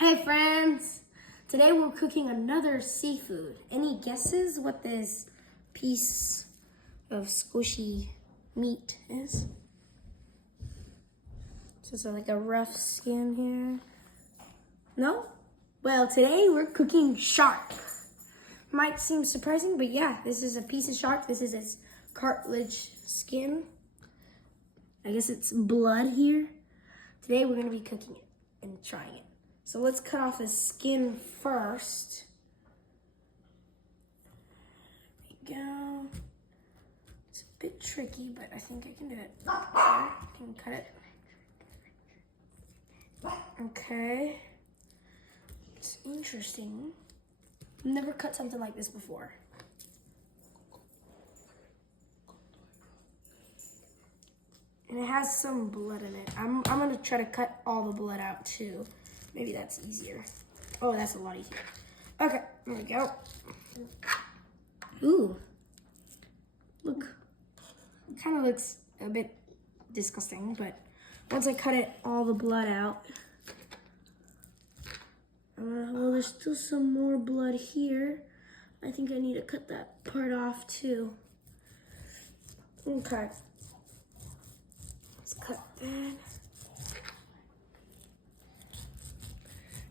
Hey friends! Today we're cooking another seafood. Any guesses what this piece of squishy meat is? So it's like a rough skin here. No? Well, today we're cooking shark. Might seem surprising, but yeah, this is a piece of shark. This is its cartilage skin. I guess it's blood here. Today we're gonna be cooking it and trying it. So let's cut off the skin first. There we go. It's a bit tricky, but I think I can do it. There, I can cut it. Okay. It's interesting. Never cut something like this before. And it has some blood in it. I'm gonna try to cut all the blood out too. Maybe that's easier. Oh, that's a lot easier. Okay, there we go. Ooh. Look. It kind of looks a bit disgusting, but once I cut it, all the blood out. Well, there's still some more blood here. I think I need to cut that part off too. Okay. Let's cut that.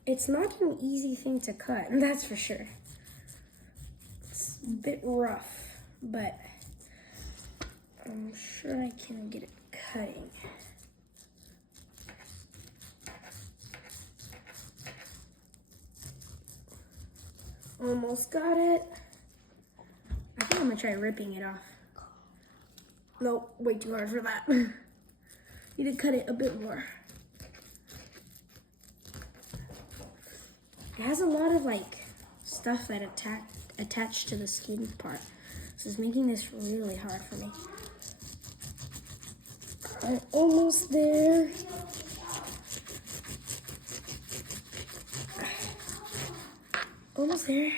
It's not an easy thing to cut, that's for sure. It's a bit rough, but I'm sure I can get it cutting. Almost got it. I think I'm gonna try ripping it off. Nope, way too hard for that. Need to cut it a bit more. It has a lot of like stuff that attached to the skin part. So it's making this really hard for me. I'm almost there. Almost there.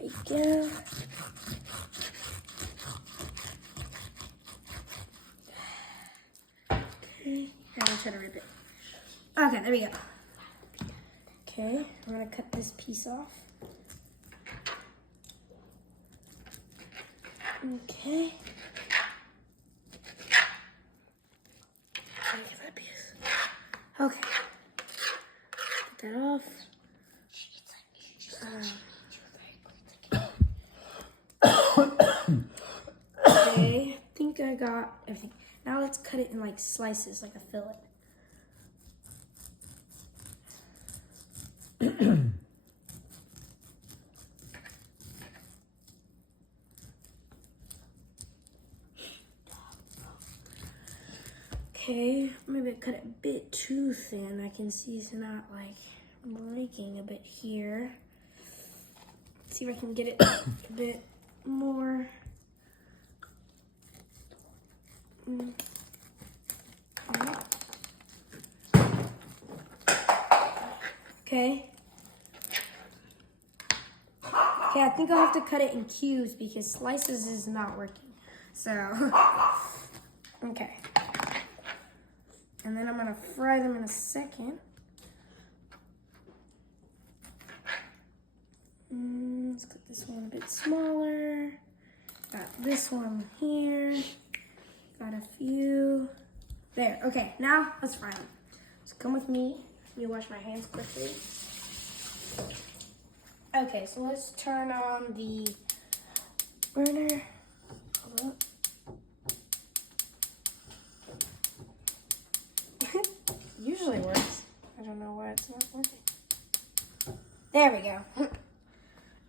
There we go. Okay, I'm gonna try to rip it. Okay, there we go. Okay, I'm gonna cut this piece off. Okay. Okay. Get that off. Okay, I think I got everything. Now let's cut it in like slices, like a fillet. Okay, maybe I cut it a bit too thin. I can see it's not like breaking a bit here. Let's see if I can get it a bit more. Okay. Okay, I think I'll have to cut it in cubes because slices is not working. So, okay. And then I'm gonna fry them in a second. Let's cut this one a bit smaller. Got this one here. Got a few. There, okay, now let's fry them. So come with me. Let me wash my hands quickly. Okay, so let's turn on the burner. Hold up. Usually works. I don't know why it's not working. There we go.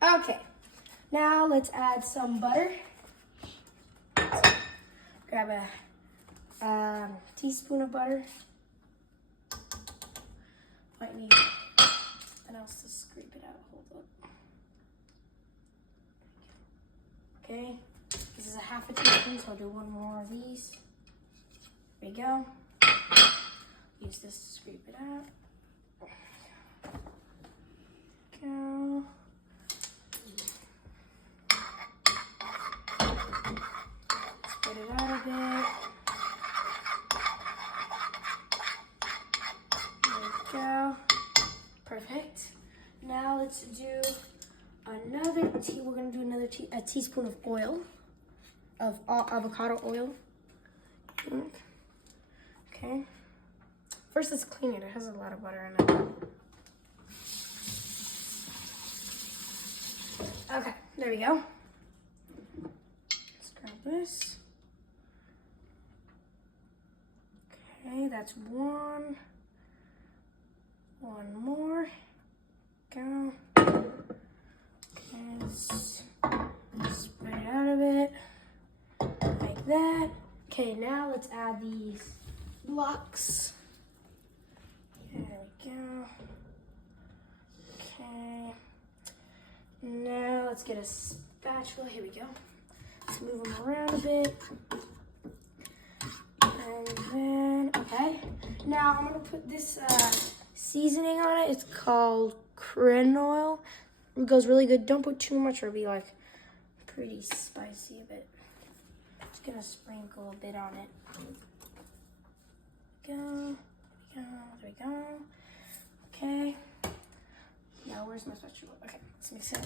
Okay, now let's add some butter. Grab a teaspoon of butter. Might need something else to scrape it out. Hold up. Okay, this is a half a teaspoon, so I'll do one more of these. There we go. Use this to scrape it out. Go. Spread it out a bit. There we go. Now let's do another we're gonna do a teaspoon of oil, of avocado oil. Okay. First, let's clean it. It has a lot of butter in it. Okay, there we go. Let's grab this. Okay, that's one. One more. Go. Okay, spread it out a bit. Like that. Okay, now let's add these blocks. There we go. Okay. Now let's get a spatula. Here we go. Let's move them around a bit. And then, okay. Now I'm gonna put this seasoning on it. It's called Crenn oil. It goes really good. Don't put too much or it'll be like pretty spicy a bit. Just gonna sprinkle a bit on it. There we go. Okay. Now where's my spatula? Okay, let's mix it.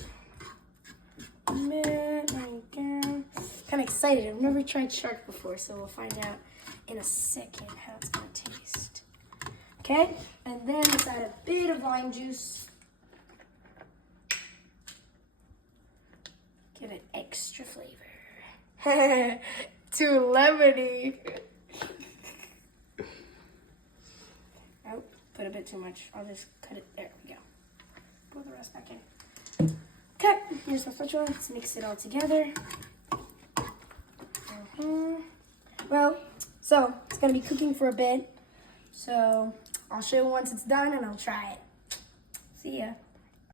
There we go. Kind of excited. I've never tried shark before, so we'll find out in a second how it's gonna taste. Okay, and then let's add a bit of lime juice. Give it extra flavor. Too lemony. Oh, put a bit too much. I'll just cut it. There we go. Put the rest back in. Okay, here's my spatula. Let's mix it all together. Well, so it's gonna be cooking for a bit. So I'll show you once it's done and I'll try it. See ya.